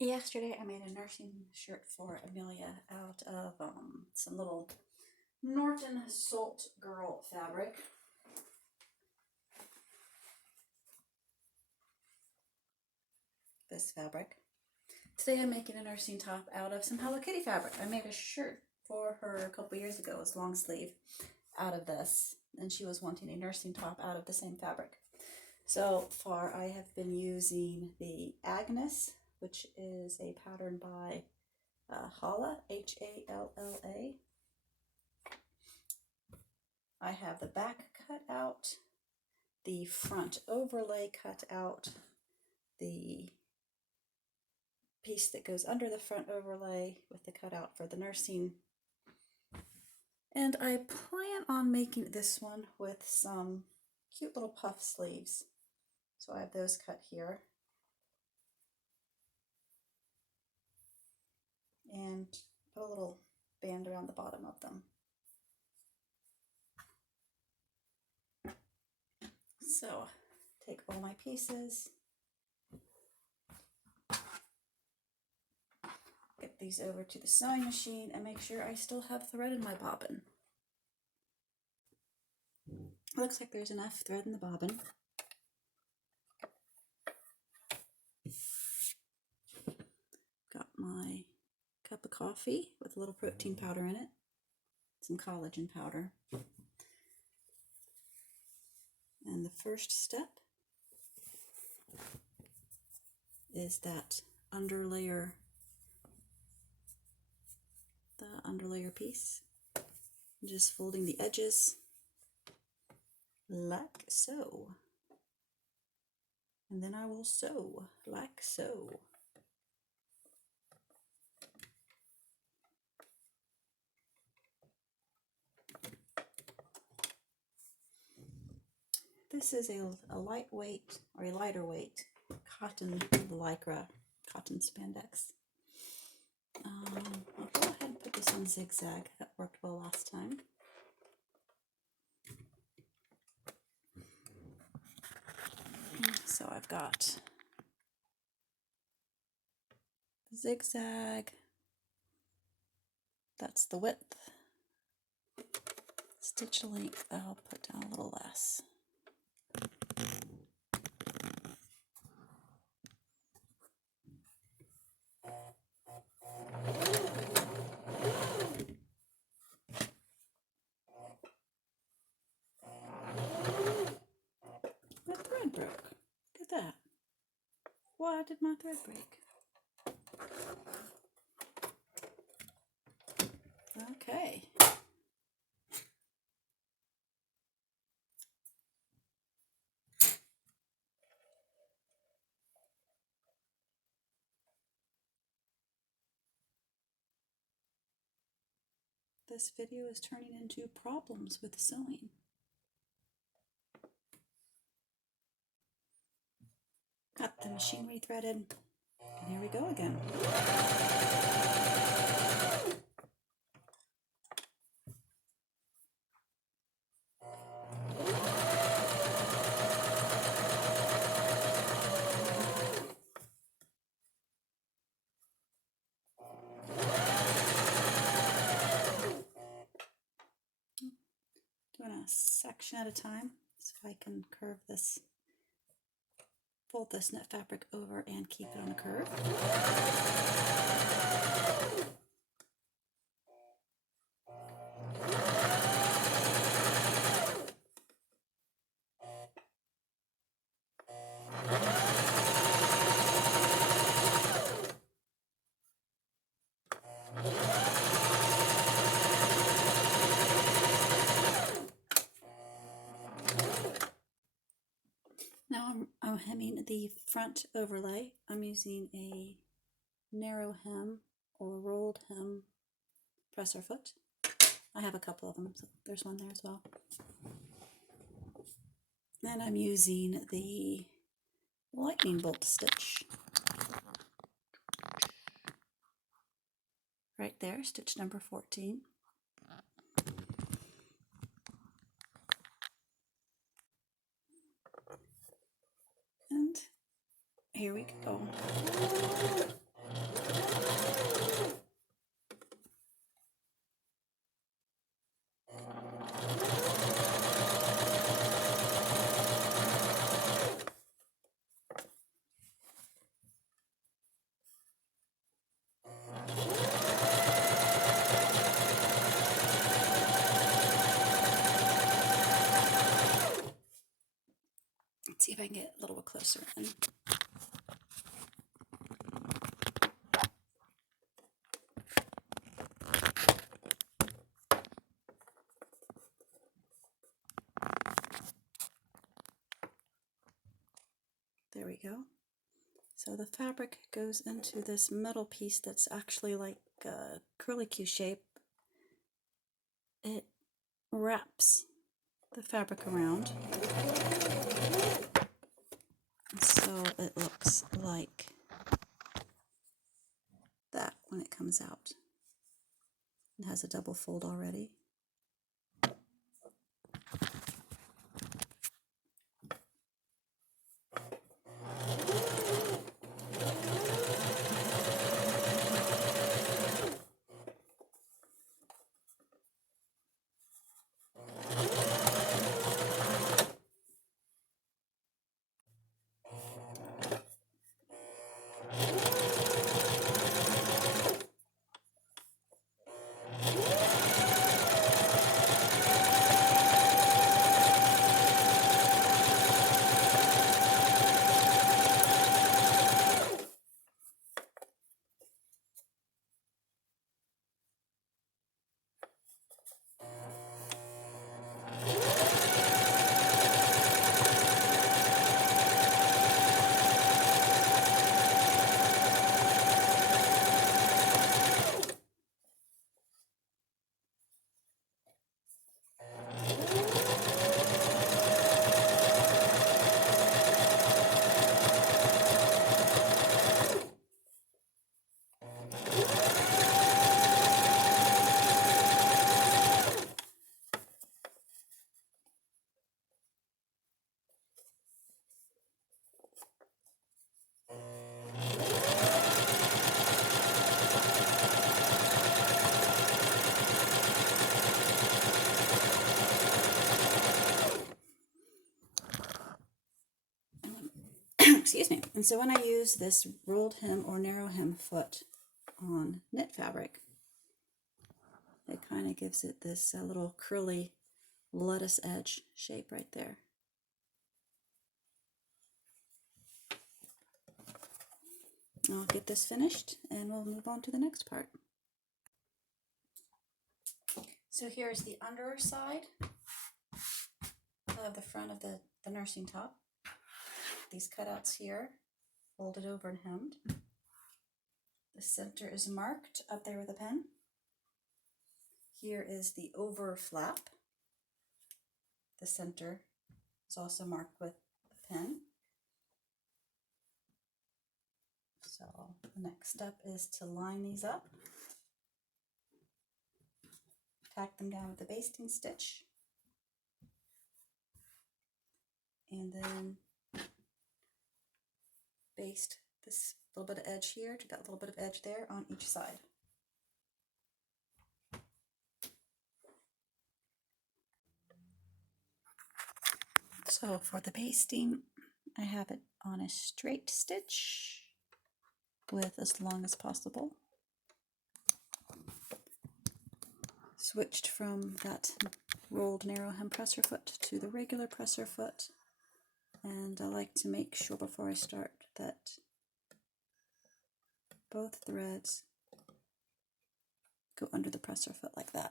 Yesterday I made a nursing shirt for Amelia out of some little Norton Salt Girl fabric. This fabric. Today I'm making a nursing top out of some Hello Kitty fabric. I made a shirt for her a couple years ago. It was long sleeve out of this, and she was wanting a nursing top out of the same fabric. So far I have been using the Agnes, which is a pattern by Halla, Halla. I have the back cut out, the front overlay cut out, the piece that goes under the front overlay with the cutout for the nursing. And I plan on making this one with some cute little puff sleeves. So I have those cut here. And put a little band around the bottom of them. So take all my pieces, get these over to the sewing machine, and make sure I still have thread in my bobbin. Looks like there's enough thread in the bobbin. Got my cup of coffee with a little protein powder in it, some collagen powder. And the first step is that underlayer, the underlayer piece. Just folding the edges like so. And then I will sew like so. This is a lightweight or a lighter weight cotton lycra, cotton spandex. I'll go ahead and put this on zigzag. That worked well last time. So I've got zigzag. That's the width. Stitch length, I'll put down a little less. My thread broke. Look at that. Why did my thread break? Okay. This video is turning into problems with sewing. Got the machine rethreaded, and here we go again. Doing a section at a time so I can curve this, fold this knit fabric over and keep it on a curve. Now I'm hemming the front overlay. I'm using a narrow hem or rolled hem presser foot. I have a couple of them, so there's one there as well. Then I'm using the lightning bolt stitch. Right there, stitch number 14. And here we go. if I can get a little bit closer in. There we go. So the fabric goes into this metal piece that's actually like a curlicue shape. It wraps the fabric around, so it looks like that when it comes out. It has a double fold already. Excuse me. And so when I use this rolled hem or narrow hem foot on knit fabric, it kind of gives it this little curly lettuce edge shape right there. I'll get this finished and we'll move on to the next part. So here's the underside of the front of the nursing top. These cutouts here, folded over and hemmed. The center is marked up there with a pen. Here is the over flap. The center is also marked with a pen. So the next step is to line these up, tack them down with a basting stitch, and then baste this little bit of edge here to that little bit of edge there on each side. So for the basting, I have it on a straight stitch with as long as possible. Switched from that rolled narrow hem presser foot to the regular presser foot, and I like to make sure before I start that both threads go under the presser foot like that.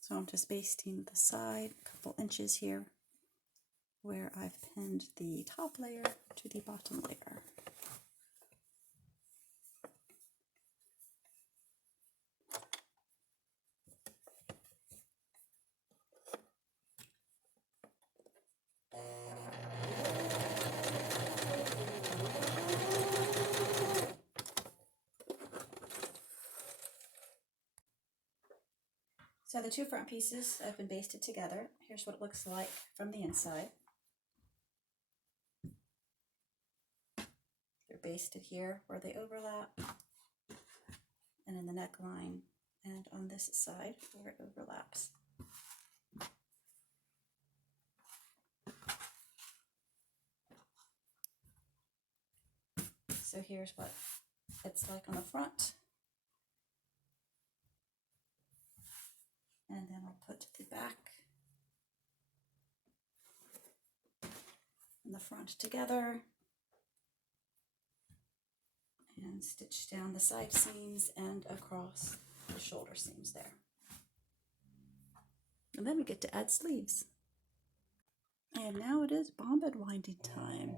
So I'm just basting the side a couple inches here where I've pinned the top layer to the bottom layer. So the two front pieces have been basted together. Here's what it looks like from the inside. They're basted here where they overlap, and in the neckline, and on this side where it overlaps. So here's what it's like on the front. And then I'll put the back and the front together and stitch down the side seams and across the shoulder seams there. And then we get to add sleeves. And now it is bobbin winding time.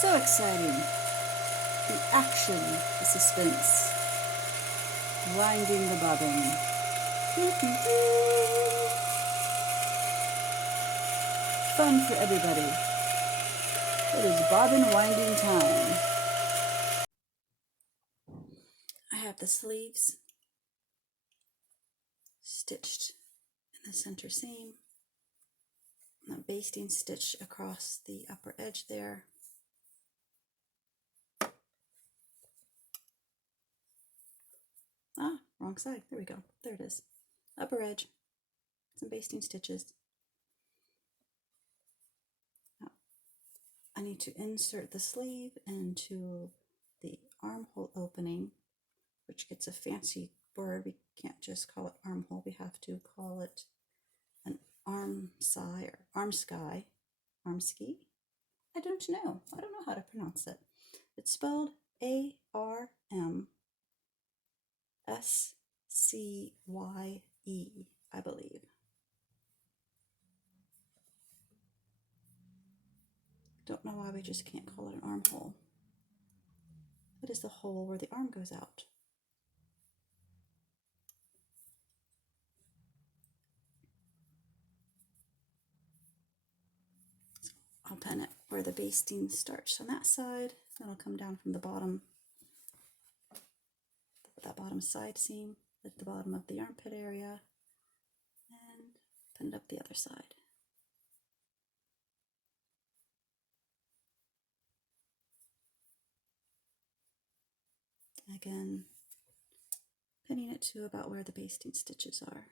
So exciting. The action, the suspense. Winding the bobbin. Fun for everybody. It is bobbin winding time. I have the sleeves stitched in the center seam. And a basting stitch across the upper edge there. Ah, wrong side. There we go. There it is. Upper edge. Some basting stitches. Now, I need to insert the sleeve into the armhole opening, which gets a fancy word. We can't just call it armhole. We have to call it an armsci or armsky. Armski? I don't know. I don't know how to pronounce it. It's spelled A-R-M S-C-Y-E, I believe. Don't know why we just can't call it an armhole. It is the hole where the arm goes out. So I'll pin it where the basting starts on that side. Then I'll come down from the bottom, that bottom side seam at the bottom of the armpit area, and pin it up the other side. Again, pinning it to about where the basting stitches are.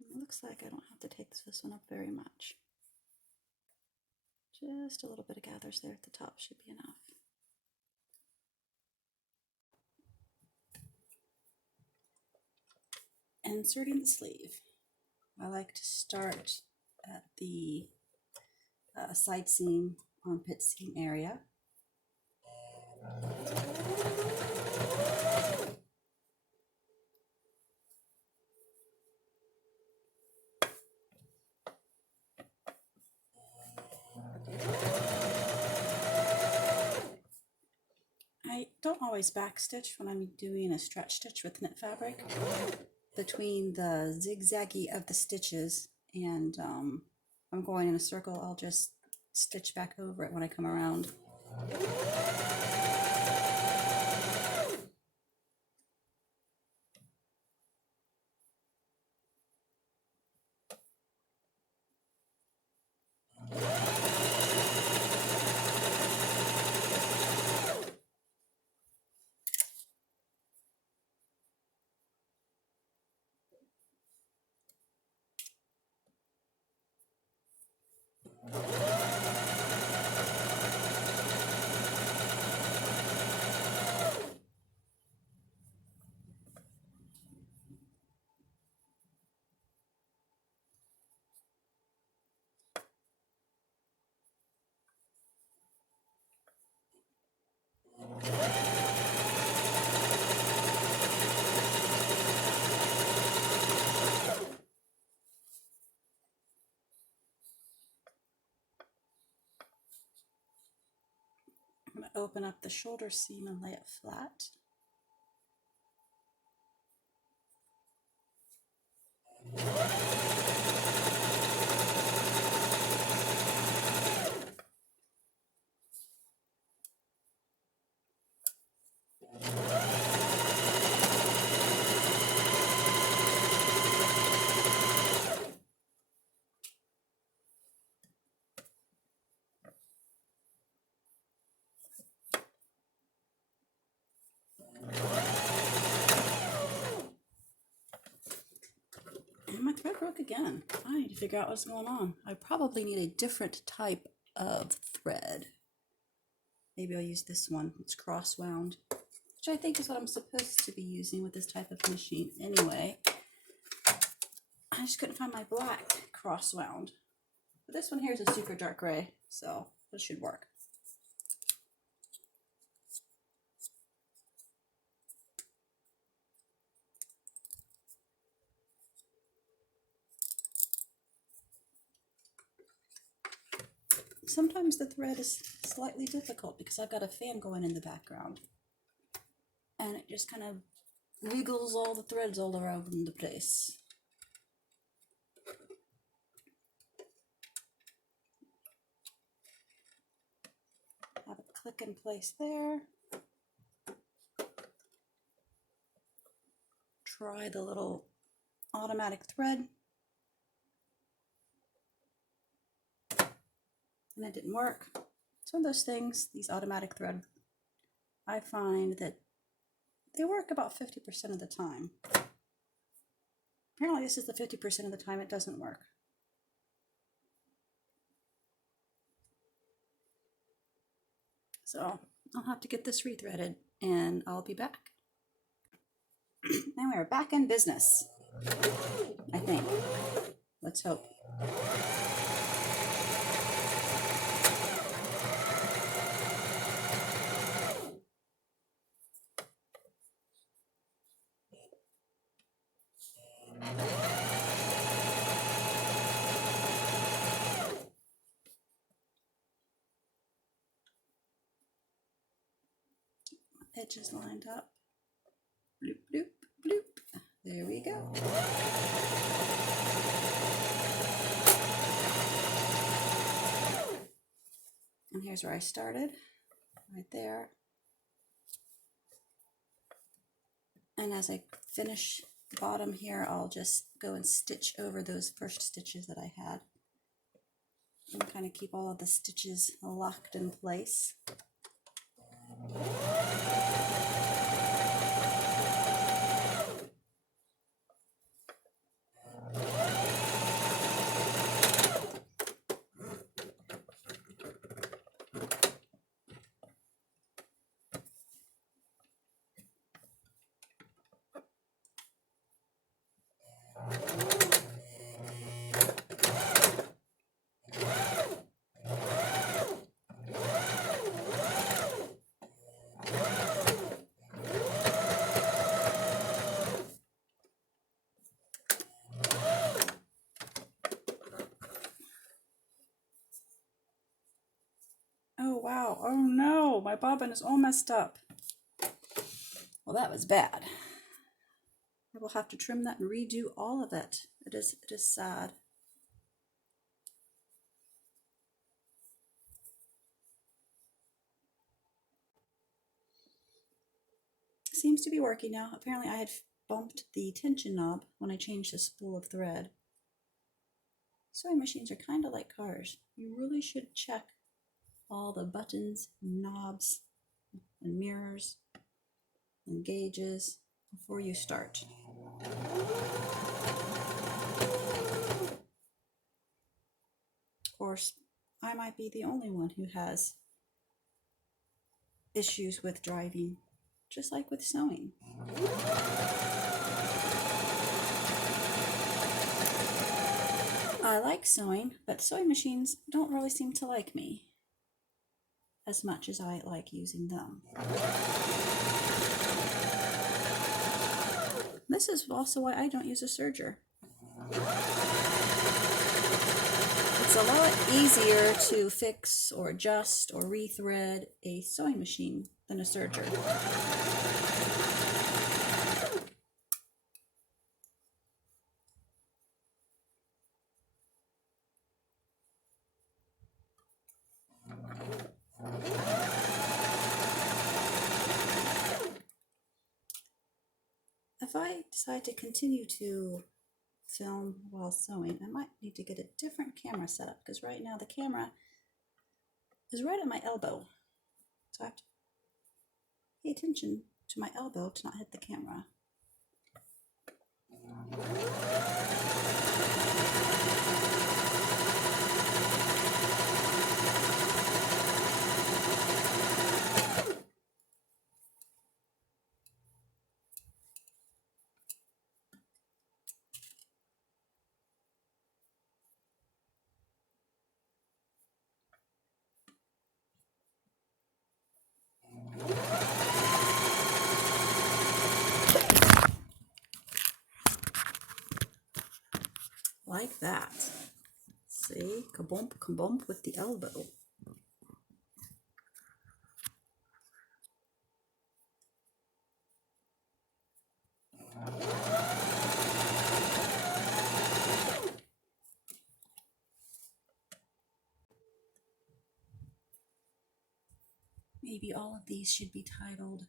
It looks like I don't have to take this one up very much. Just a little bit of gathers there at the top should be enough. Inserting the sleeve. I like to start at the side seam, armpit seam area. I don't always backstitch when I'm doing a stretch stitch with knit fabric between the zigzaggy of the stitches, and I'm going in a circle. I'll just stitch back over it when I come around. I'm going to open up the shoulder seam and lay it flat. it broke again. I need to figure out what's going on. I probably need a different type of thread. Maybe I'll use this one. It's cross wound, which I think is what I'm supposed to be using with this type of machine anyway. I just couldn't find my black cross wound. But this one here is a super dark gray, so it should work. Sometimes the thread is slightly difficult because I've got a fan going in the background. And it just kind of wiggles all the threads all around the place. Have it click in place there. Try the little automatic thread. And it didn't work. It's one of those things, these automatic thread, I find that they work about 50% of the time. Apparently this is the 50% of the time it doesn't work. So I'll have to get this rethreaded and I'll be back. Now we are back in business, I think. Let's hope. Edges lined up. Bloop, bloop, bloop. There we go. And here's where I started, right there. And as I finish the bottom here, I'll just go and stitch over those first stitches that I had. And kind of keep all of the stitches locked in place. Oh wow, oh no, my bobbin is all messed up. Well, that was bad. I will have to trim that and redo all of it. It is sad. Seems to be working now. Apparently I had bumped the tension knob when I changed the spool of thread. Sewing machines are kind of like cars. You really should check all the buttons, knobs, and mirrors, and gauges before you start. Of course, I might be the only one who has issues with driving, just like with sewing. I like sewing, but sewing machines don't really seem to like me as much as I like using them. This is also why I don't use a serger. It's a lot easier to fix or adjust or rethread a sewing machine than a serger. If I decide to continue to film while sewing, I might need to get a different camera set up because right now the camera is right at my elbow. So I have to pay attention to my elbow to not hit the camera. like that. See, kabump, kabump with the elbow. Maybe all of these should be titled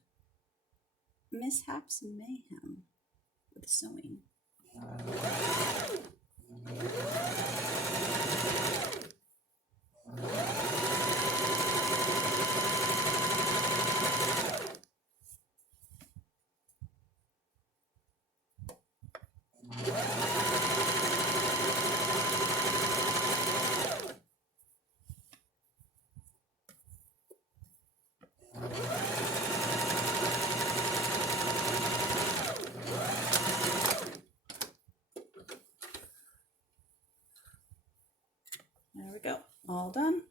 Mishaps and Mayhem with Sewing. There we go, all done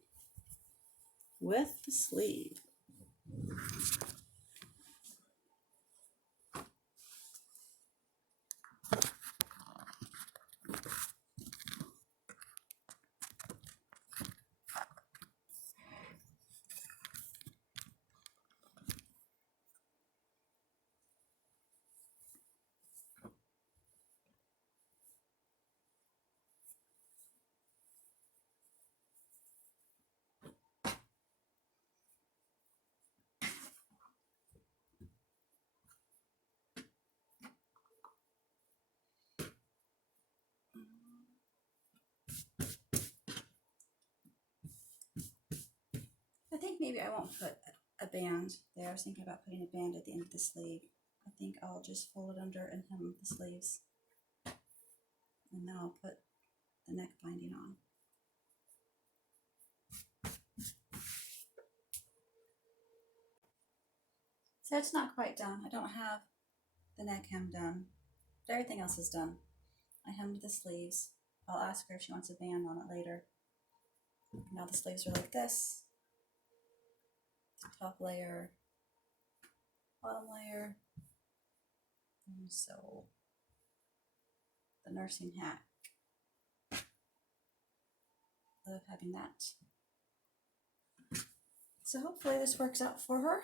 with the sleeve. I think maybe I won't put a band there. I was thinking about putting a band at the end of the sleeve. I think I'll just fold it under and hem the sleeves. And then I'll put the neck binding on. So it's not quite done. I don't have the neck hem done, but everything else is done. I hemmed the sleeves. I'll ask her if she wants a band on it later. Now the sleeves are like this. Top layer, bottom layer. And so the nursing hat. Love having that. So hopefully this works out for her.